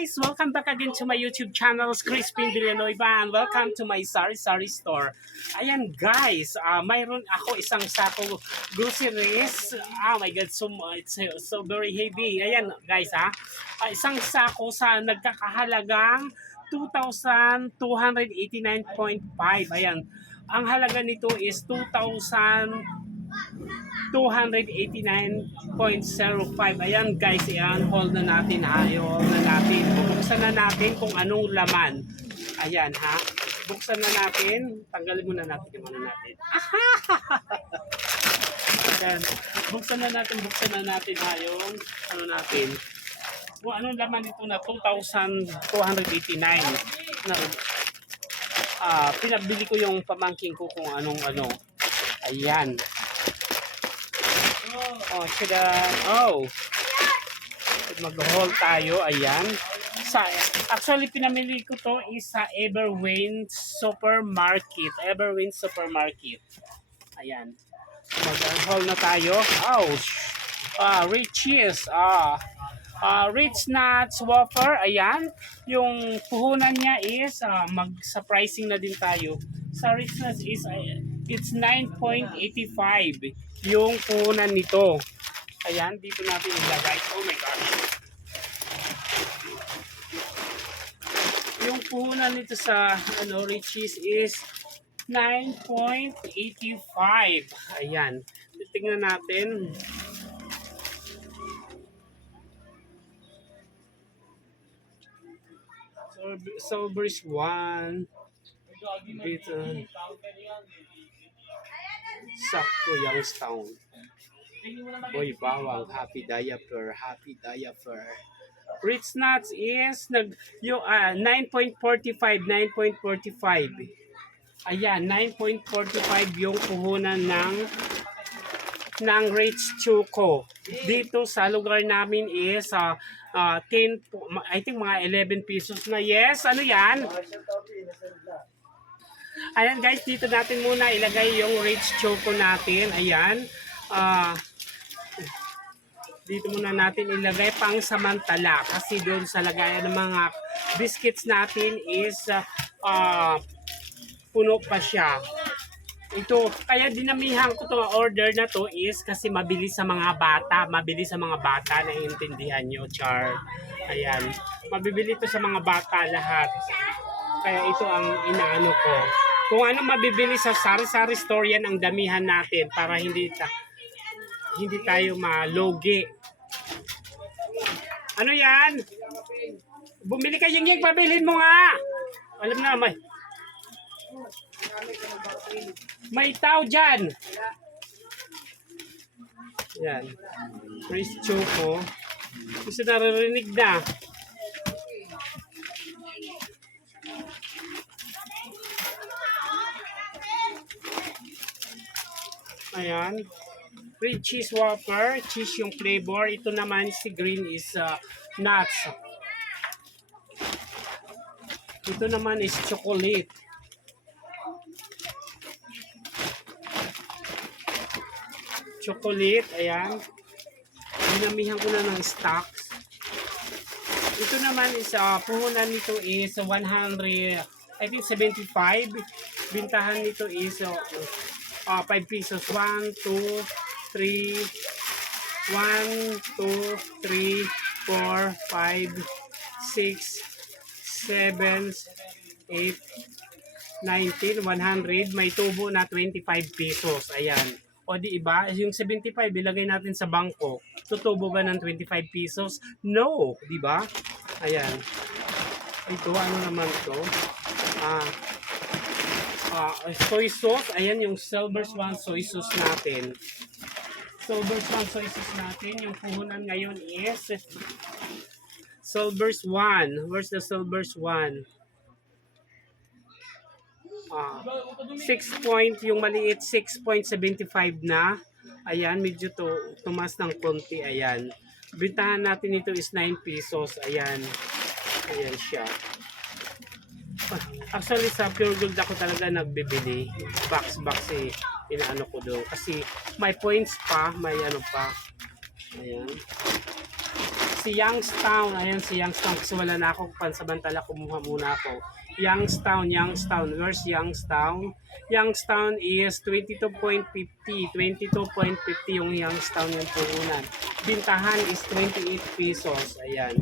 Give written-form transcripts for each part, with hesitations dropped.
guys! Welcome back again to my YouTube channel, Crispin Villanueva, and welcome to my sari-sari store. Ayan guys, mayroon ako isang sako groceries. Oh my god, it's so very heavy. Ayan guys isang sako sa nagkakahalagang 2,289.5. Ayan, ang halaga nito is 289.05. Ayan guys, i-unhold na natin i-hold na natin. Buksan na natin kung anong laman. Ayan buksan na natin. Tanggalin muna natin yung ano natin. Ayan. Buksan na natin yung ano natin. Kung anong laman nito na 2,289 na pinabili ko yung pamangking ko kung anong ano. Ayan. Mag-haul tayo. Ayan. Actually, pinamili ko to is sa Everwin Supermarket. Ayan. Mag-haul na tayo. Riches. Rich Nuts Wafer. Ayan. Yung puhunan niya is mag-surprising na din tayo. Sa Rich Nuts is it's 9.85 yung puhunan nito. Ayan, dito natin ilagay. Oh my gosh. Yung puhunan nito sa Riches is 9.85. Ayan. Tingnan natin. Strawberries 1. Dito. Sakto Youngstown. Boy bawang, happy diaper. Rich Nuts is 9.45. Ayan, 9.45 yung puhunan ng Rich Choco. Dito sa lugar namin is 10, I think mga 11 pesos na. Yes, ano yan? Ayan guys, dito natin muna ilagay yung Rich Choco natin. Ayan. Dito muna natin ilagay pang samantala. Kasi doon sa lagayan ng mga biscuits natin is puno pa siya. Ito, kaya dinamihan ko to order na to is kasi mabilis sa mga bata. Naiintindihan nyo, Char. Ayan. Mabibili to sa mga bata lahat. Kaya ito ang inaano ko. Kung ano mabibili sa sari-sari store yan ang damihan natin para hindi tayo malugi. Ano yan? Bumili ka yung pabilin mo nga. Alam na, may tao dyan. Yan. Praise Choco. Gusto naririnig na. Ayan. Free cheese wafer. Cheese yung flavor. Ito naman si green is nuts. Ito naman is chocolate. Ayan. Dinamihan ko na ng stocks. Ito naman is puhunan nito is 100, I think 75. Bintahan nito is 5 pesos. 1, 2, 3, 4, 5, 6, 7, 8, 19, 100. May tubo na 25 pesos. Ayan. O di iba, yung 75 ilagay natin sa bangko. Tutubo ba ng 25 pesos? No, di ba? Ayan. Ito, ano naman to? Soy sauce. Ayan yung Silver Swan soy sauce natin. Yung puhunan ngayon is Silver Swan. Where's the Silver Swan? 6 point, yung maliit 6.75 na. Ayan, medyo tumas ng konti. Ayan. Bintahan natin ito is 9 pesos. Ayan. Ayan siya. Actually sa Pure Gold ako talaga nagbibili. Box inaano ko doon. Kasi may points pa, may ano pa. Ayan. Si Youngstown, ayan si Youngstown kasi wala na ako pansamantala, kumuha muna ako. Youngstown, where's Youngstown? Youngstown is 22.50, 22.50 yung Youngstown yung puhunan. Bintahan is 28 pesos, ayan,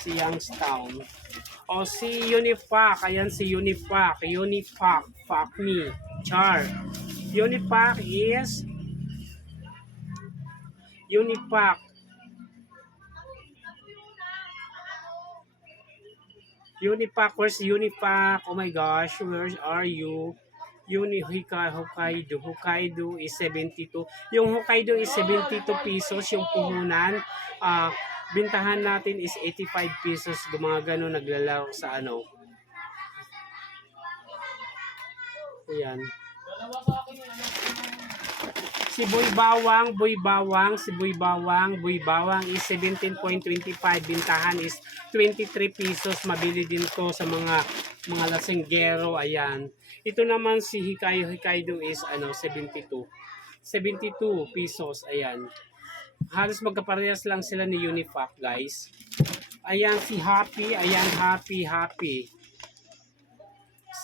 si Youngstown. O si Unipac, ayan si Unipac, fuck me, char. Unipac is, Unipac, where's Unipac? Oh my gosh, where are you? Hokkaido is 72. Yung Hokkaido is 72 pesos yung puhunan. Bintahan natin is 85 pesos. Gumagano naglalaro sa ano. Ayan. Si Boy Bawang is 17.25. Bintahan is 23 pesos. Mabili din to sa mga lasinggero. Ayan. Ito naman si Hokkaido is 72. 72 pesos. Ayan. Halos magkaparehas lang sila ni Unipac, guys. Ayan si Happy. Ayan, Happy.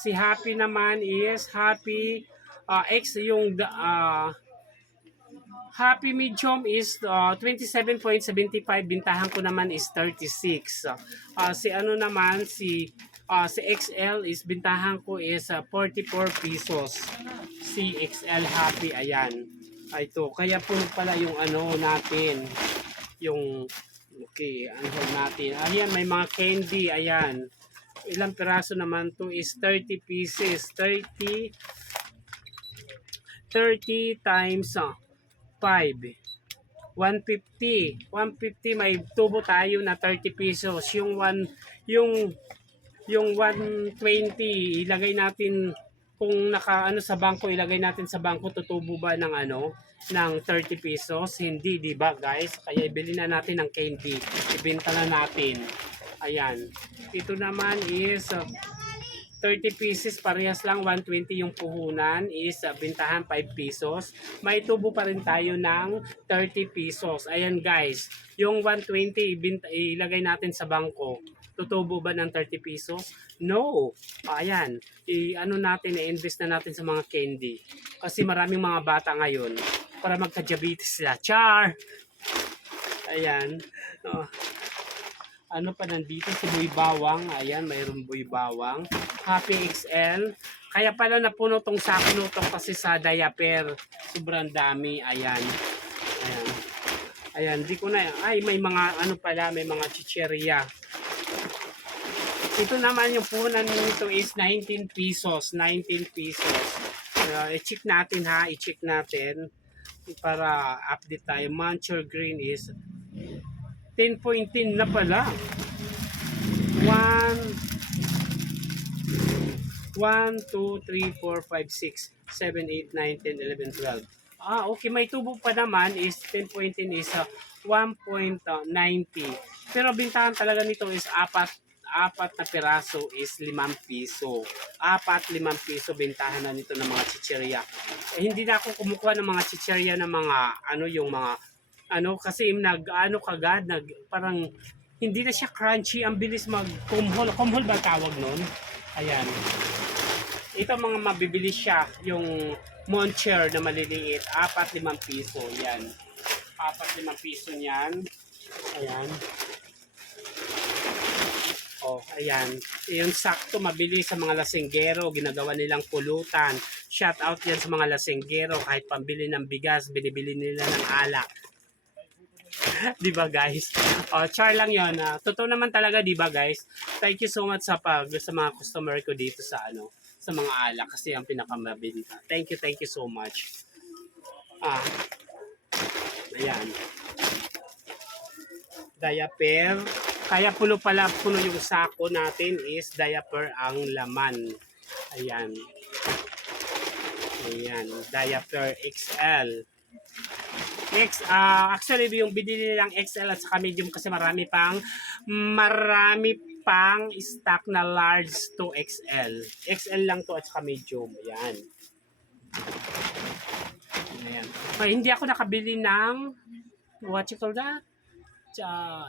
Si Happy naman is Happy Happy Medium is 27.75. Bintahan ko naman is 36. Si ano naman, si XL is bintahan ko is 44 pesos. Si XL Happy, ayan. Ito, kaya puno pala yung ano natin. Yung, okay, ano natin. Ayan, may mga candy, ayan. Ilang piraso naman to is 30 pieces. 30 times 5. 150. 150 may tubo tayo na 30 pesos. Yung 120 ilagay natin kung naka sa bangko, ilagay natin sa bangko, tutubo ba ng ng 30 pesos? Hindi, di ba guys? Kaya ibili na natin ng candy. Ibenta na natin. Ayan. Ito naman is 30 pieces, parehas lang, 120 yung puhunan, is bintahan 5 pesos. May tubo pa rin tayo ng 30 pesos. Ayan guys, yung 120 ilagay natin sa bangko. Tutubo ba ng 30 pesos? No. Ayan, i-invest na natin sa mga candy. Kasi maraming mga bata ngayon para magka-diabetes sila. Char! Ayan. Ano pa nandito? Si Boy Bawang. Ayan, mayroon Boy Bawang. Happy XL. Kaya pala napuno tong sako nito kasi sa diaper. Sobrang dami. Ayan. Ayan, di ko na. Ay, may mga pala, may mga chicheria. Ito naman yung puhunan nito is 19 pesos. 19 pesos. I-check natin ha. I-check natin para update tayo. Mancher Green is 10.10 na pala. 1, 2, 3, 4, 5, 6, 7, 8, 9, 10, 11, 12. Okay. May tubo pa naman is 10.10 is 1.90. Pero bintahan talaga nito is apat na piraso is 5 piso. 5 piso bintahan na nito ng mga chicheria. Hindi na ako kumukuha ng mga chicheria ng mga yung mga kasi kagad parang hindi na siya crunchy, ang bilis kumhol ba tawag nun? Ayan, ito mga mabibili siya yung Moncher na maliliit, 4-5 piso. Yan, 4-5 piso niyan. Ayan, ayan, yung sakto mabili sa mga lasinggero, ginagawa nilang pulutan. Shout out yan sa mga lasinggero, kahit pambili ng bigas binibili nila ng alak. Di ba guys? Char lang yon. Totoo naman talaga, di ba guys? Thank you so much sa mga customer ko dito sa sa mga alak kasi ang pinakamabenta. Thank you so much. Ayan. Diaper. Kaya puno yung sako natin is diaper ang laman. Ayan. Ayan, diaper XL. Actually yung binili nilang XL at saka medium kasi marami pang stock na large to XL. XL lang to at saka medium. Ayan. Ayan. Hindi ako nakabili ng what you call that?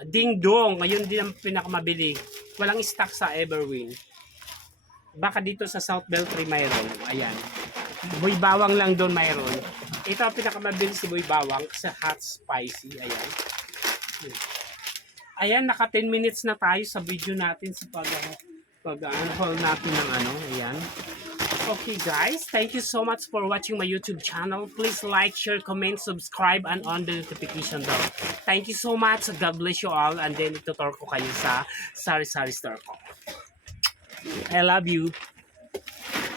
Ding Dong, ngayon din ang pinakamabili. Walang stock sa Everwin. Baka dito sa South Beltry mayroon. Ayan. Boy Bawang lang doon mayroon. Ito ang pinakamabili si Boy Bawang sa hot spicy. Ayan. Ayan, naka 10 minutes na tayo sa video natin sa pag-unhaul natin ng ano. Ayan. Okay guys, thank you so much for watching my YouTube channel. Please like, share, comment, subscribe, and on the notification bell. Thank you so much. God bless you all. And then itutur ko kayo sa sari-sari store ko. I love you.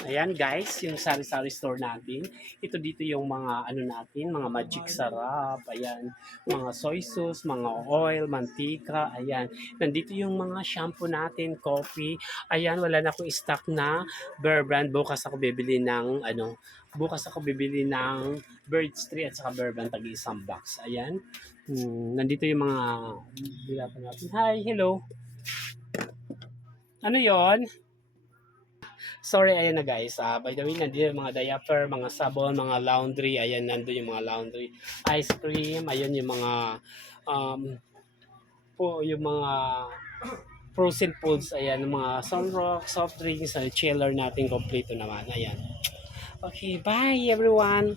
Ayan guys, yung sari-sari store natin. Ito dito yung mga ano natin, mga magic sarap, ayan, mga soy sauce, mga oil, mantika, ayan. Nandito yung mga shampoo natin, coffee. Ayan, wala na akong stock na Bear Brand. Bukas ako bibili ng Bird's Tree at saka Bear Brand tag-isang box. Ayan. Nandito yung mga dilata natin. Hi, hello. Ano yon? Sorry, ayan na guys. By the way, nandito yung mga diaper, mga sabon, mga laundry. Ayan, nandun yung mga laundry. Ice cream. Ayan yung mga yung mga frozen foods. Ayan, yung mga sunrock, soft drinks, chiller natin kompleto naman. Ayan. Okay, bye everyone.